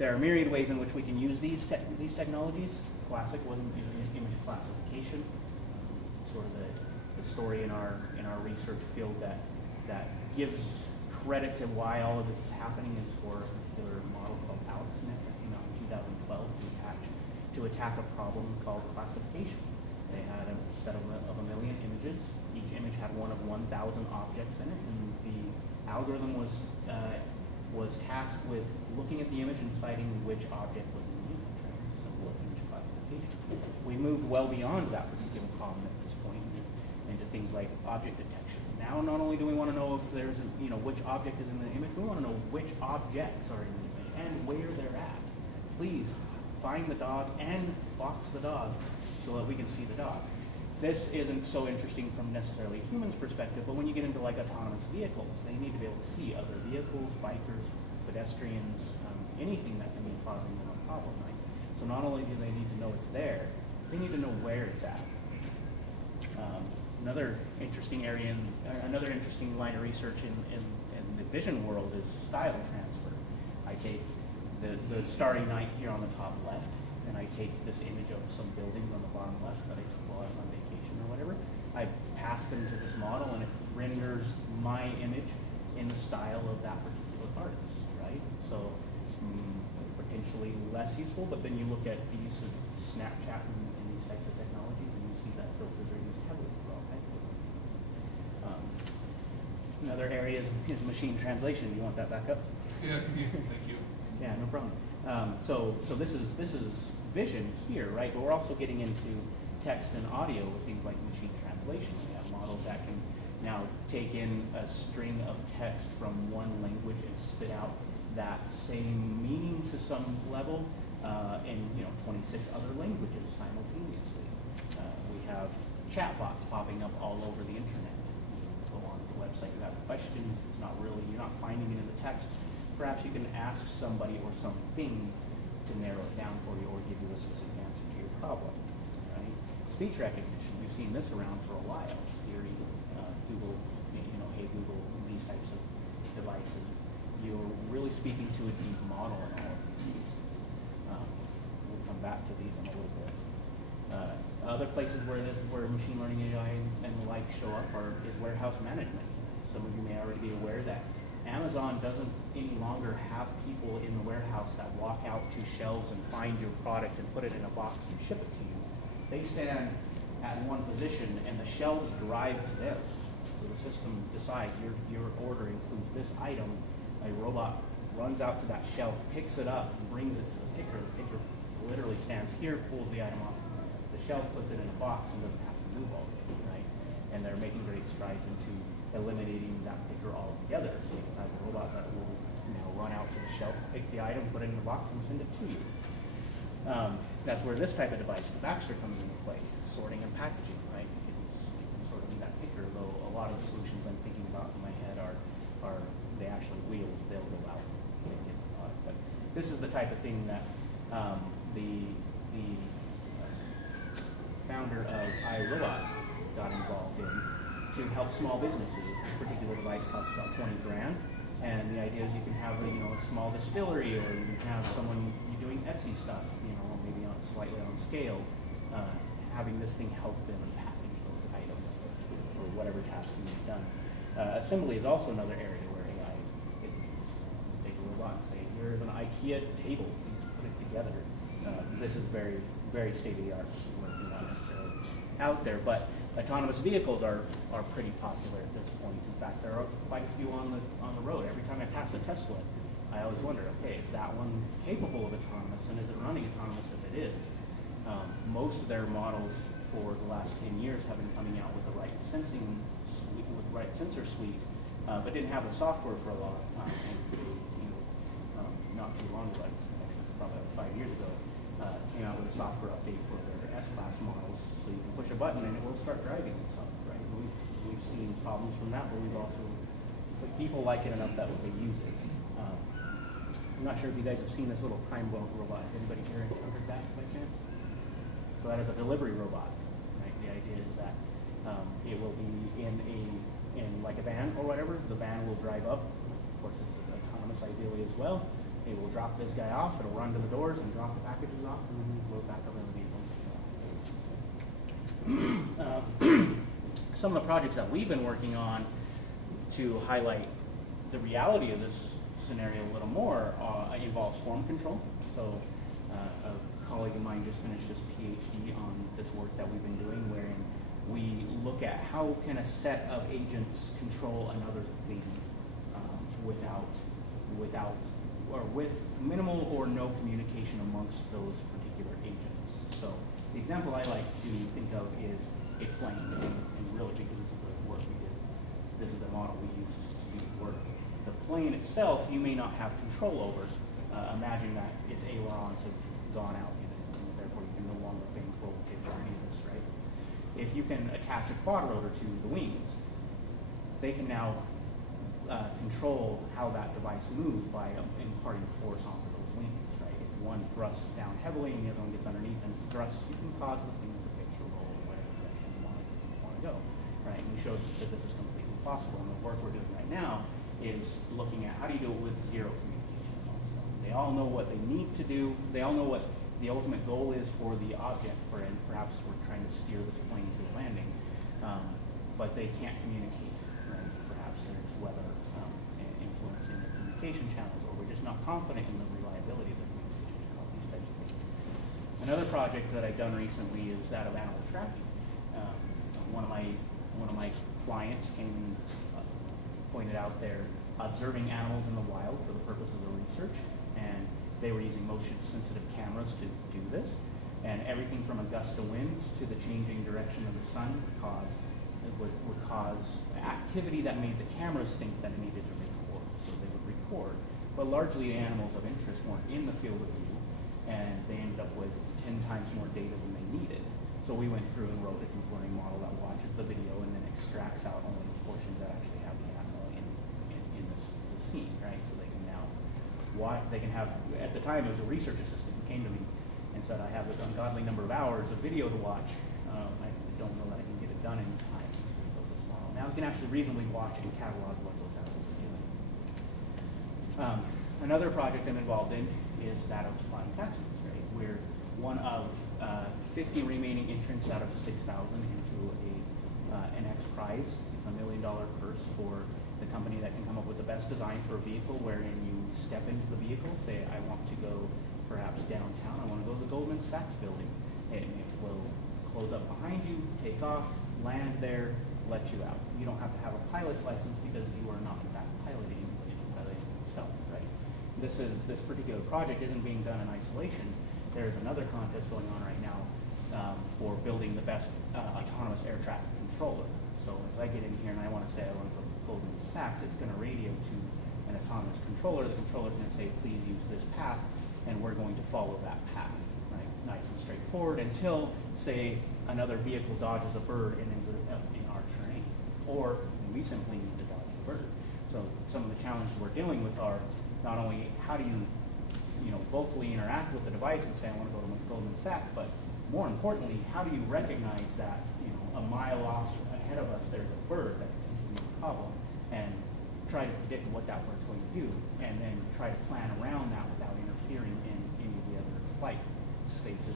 There are myriad ways in which we can use these technologies. Classic was image classification. Sort of the story in our research field that gives credit to why all of this is happening is for a particular model called AlexNet that came out in 2012 to attack a problem called classification. They had a set of a million images. Each image had one of 1,000 objects in it, and the algorithm was tasked with looking at the image and deciding which object was in the image. Right? Simple image classification. We moved well beyond that particular problem at this point into things like object detection. Now, not only do we want to know if there's which object is in the image, we want to know which objects are in the image and where they're at. Please find the dog and box the dog so that we can see the dog. This isn't so interesting from necessarily a human's perspective, but when you get into like autonomous vehicles, they need to be able to see other vehicles, bikers, pedestrians, anything that can be causing them a problem, right? So not only do they need to know it's there, they need to know where it's at. Another interesting area, another interesting line of research in the vision world is style transfer. I take the starry night here on the top left, and I take this image of some buildings on the bottom left that I took while I was on vacation or whatever. I pass them to this model, and it renders my image in the style of that particular artist, right? So potentially less useful, but then you look at the use of Snapchat and these types of technologies, and you see that filters are used heavily for all kinds of different things. Another area is machine translation. Do you want that back up? Yeah, thank you. Yeah, no problem. So this is vision here, right? But we're also getting into text and audio with things like machine translation. We have models that can now take in a string of text from one language and spit out that same meaning to some level in 26 other languages simultaneously. We have chatbots popping up all over the internet. You go on the website, you have questions. It's not really, you're not finding it in the text. Perhaps you can ask somebody or something to narrow it down for you or give you a specific answer to your problem. Right? Speech recognition, we've seen this around for a while. Siri, Google, Hey Google, these types of devices. You're really speaking to a deep model in all of these cases. We'll come back to these in a little bit. Other places where machine learning AI and the like show up is warehouse management. Some of you may already be aware that Amazon doesn't any longer have people in the warehouse that walk out to shelves and find your product and put it in a box and ship it to you. They stand at one position and the shelves drive to them. So the system decides your order includes this item. A robot runs out to that shelf, picks it up, and brings it to the picker. The picker literally stands here, pulls the item off the shelf, puts it in a box, and doesn't have to move all day, right? And they're making great strides into eliminating that picker altogether. So you can have a robot that will run out to the shelf, pick the item, put it in a box, and send it to you. That's where this type of device, the Baxter, comes into play, sorting and packaging, right? You can sort of be that picker, though a lot of the solutions I'm thinking about in my head are they actually they'll go out and get the product. But this is the type of thing that the founder of iRobot got involved in to help small businesses. This particular device costs about 20 grand, and the idea is you can have a small distillery, or you can have someone doing Etsy stuff, maybe slightly on scale, having this thing help them package those items or whatever task can be done. Assembly is also another area where AI is used. Take a robot and say, here's an IKEA table, please put it together. This is very, very state-of-the-art. We're not necessarily out there, but autonomous vehicles are pretty popular at this point. In fact, there are quite a few on the road. Every time I pass a Tesla, I always wonder, okay, is that one capable of autonomous, and is it running autonomous if it is? Most of their models for the last 10 years have been coming out with the right sensing suite, with the right sensor suite, but didn't have the software for a long time. And not too long ago, actually probably 5 years ago, came out with a software update for their S-Class models, so you can push a button and it will start driving itself, right? We've seen problems from that, but we've also, people like it enough that they use it. I'm not sure if you guys have seen this little time robot. Has anybody here encountered that by chance? So that is a delivery robot, right? The idea is that it will be in like a van or whatever. The van will drive up. Of course, it's autonomous ideally as well. It will drop this guy off, it'll run to the doors and drop the packages off, and then load back up in the vehicles. Some of the projects that we've been working on to highlight the reality of this scenario a little more involves swarm control. So a colleague of mine just finished his PhD on this work that we've been doing, wherein we look at how can a set of agents control another thing with minimal or no communication amongst those particular agents. So the example I like to think of is a plane, and really because this is the work we did, this is the model we used to do the work. The plane itself you may not have control over. Imagine that its ailerons have gone out in it, and therefore you can no longer bankroll pitch or any of this, right? If you can attach a quad rotor to the wings, they can now control how that device moves by imparting force onto those wings, right? If one thrusts down heavily and the other one gets underneath and thrusts, you can cause the thing to pitch or roll in whatever direction you want to go, right? And we showed that this is completely possible, and the work we're doing right now is looking at how do you do it with zero communication amongst them. They all know what they need to do. They all know what the ultimate goal is for the object, and perhaps we're trying to steer this plane to a landing, but they can't communicate, right? Perhaps there's weather influencing the communication channels, or we're just not confident in the reliability of the communication channel, these types of things. Another project that I've done recently is that of animal tracking. One of my clients came and pointed out they're observing animals in the wild for the purposes of research, and they were using motion-sensitive cameras to do this. And everything from a gust of winds to the changing direction of the sun would cause activity that made the cameras think that it needed to record. So they would record, but largely the animals of interest weren't in the field of view, and they ended up with 10 times more data than they needed. So we went through and wrote a deep learning model that watches the video and then extracts out only the portions that actually have the animal in the scene, right? So they can now watch, they can have, at the time it was a research assistant who came to me and said, I have this ungodly number of hours of video to watch. I don't know that I can get it done in time. So we built this model. Now we can actually reasonably watch and catalog what those animals are doing. Another project I'm involved in is that of flying taxis, right? We're one of 50 remaining entrants out of 6,000 into an X Prize. It's $1 million purse for the company that can come up with the best design for a vehicle, wherein you step into the vehicle, say, I want to go perhaps downtown, I want to go to the Goldman Sachs building, and it will close up behind you, take off, land there, let you out. You don't have to have a pilot's license because you are not in fact piloting itself, right? This particular project isn't being done in isolation. There's another contest going on right now for building the best autonomous air traffic controller. So as I get in here and I want to say I want to go to Goldman Sachs, it's going to radio to an autonomous controller. The controller is going to say, please use this path, and we're going to follow that path, right? Nice and straightforward until, say, another vehicle dodges a bird and ends up in our terrain, or we simply need to dodge the bird. So some of the challenges we're dealing with are not only how do you vocally interact with the device and say, I want to go to Goldman Sachs, but more importantly, how do you recognize that, a mile off ahead of us, there's a bird that potentially is a problem, and try to predict what that bird's going to do, and then try to plan around that without interfering in any of the other flight spaces